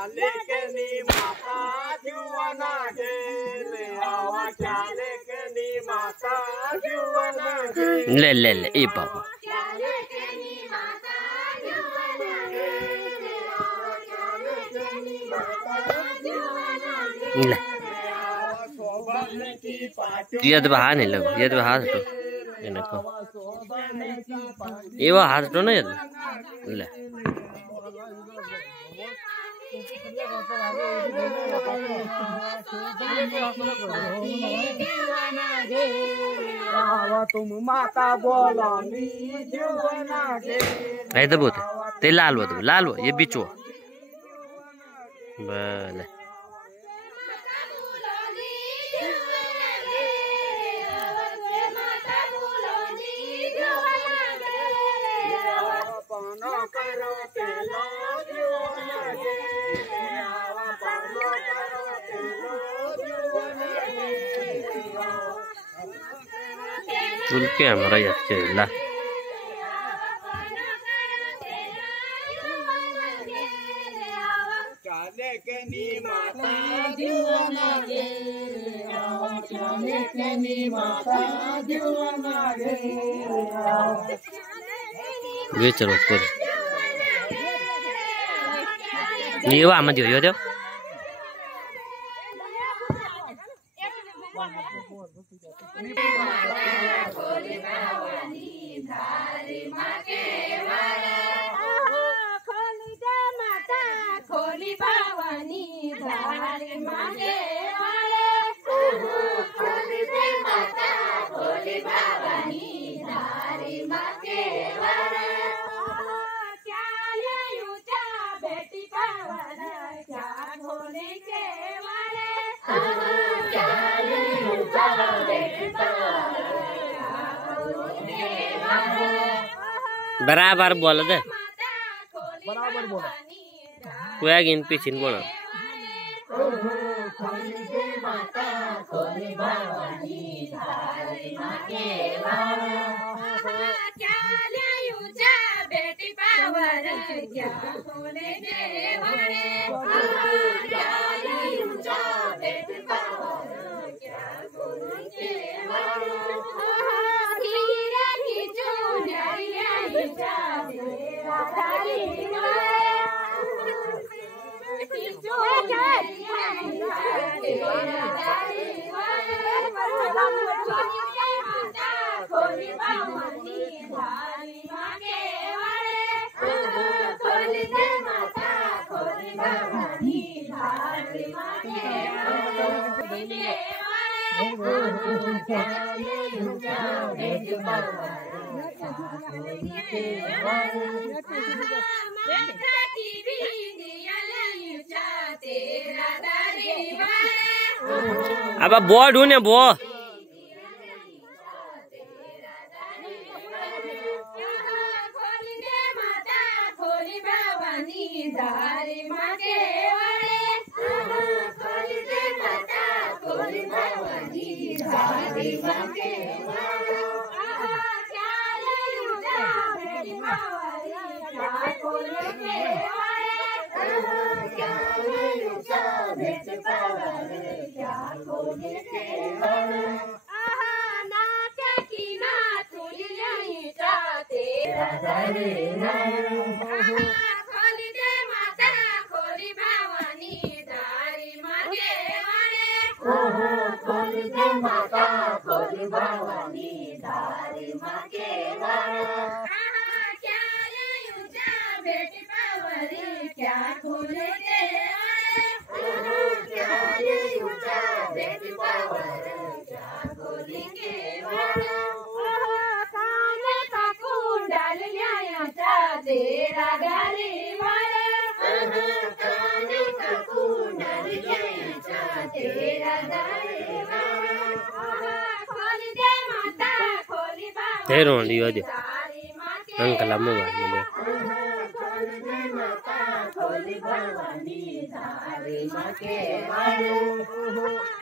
चाले के नी माता जुआना गे ले आवा चाले के नी माता जुआना गे ले ले ले ए बाबा चाले के नी माता जुआना गे ले आवा चाले के नी माता जुआना गे ले ये तो बाहर नहीं लग ये तो हाथ तो ये देखो ये वो हाथ तो ना ये ले तुम माता बोलो नी जुआना गे नहीं तो बोलते ते लाल वो ये बिचो बले तुल के हमारा याचे ला चाले के नी माता जुआना गे चाले के नी माता जुआना गे ये चलो पर ये वो आम दियो यो खोली भवानी धारी मागे वाले खोली दे माता खोली भवानी धारी मागे वाले क्या ले ऊंचा बेटी पवन क्या खोली के वाले क्या ले ऊंचा बेटी पवन क्या खोली के वाले बराबर बोल दे बराबर बोल कोई इन पीछे बोलो खोली दे माता खोली भवानी धारी मागे वाले क्या ले ऊंचा बेटी पवन क्या खोली दे वाले क्या ले ऊंचा बेटी पवन क्या खोली दे वाले हीरा खींचो नरिया ऊंचा तेरा धारी वाले खोली भवानी धारी मागे वाले खोली दे माता खोली भवानी धारी मागे अब बो ढूंढे बो खोली दे माता खोली भवानी धारी मागे वाले खोली दे माता खोली भवानी धारी मागे वाले क्या ले ऊंचा बेटी भवानी क्या खोली के वाले क्या ले ऊंचा बेटी भवानी क्या खोली के वाले ना क्या की ना तुली नहीं चाहते खोली दे माता खोली भवानी धारी मागे वाले खोली दे माता खोली भवानी धारी मागे वाले क्या ले ऊंचा बेटी भवानी क्या खोली के वाले क्या ले ऊंचा बेटी भवानी क्या खोली के वाले काने का कुंडल लिया तेरा धारी वाले काने का कुंडल लिया तेरा धारी वाले खोली दे माता खोली भवानी धारी मागे अंकल मोबाइल में खोली दे माता खोली भवानी धारी मागे वाले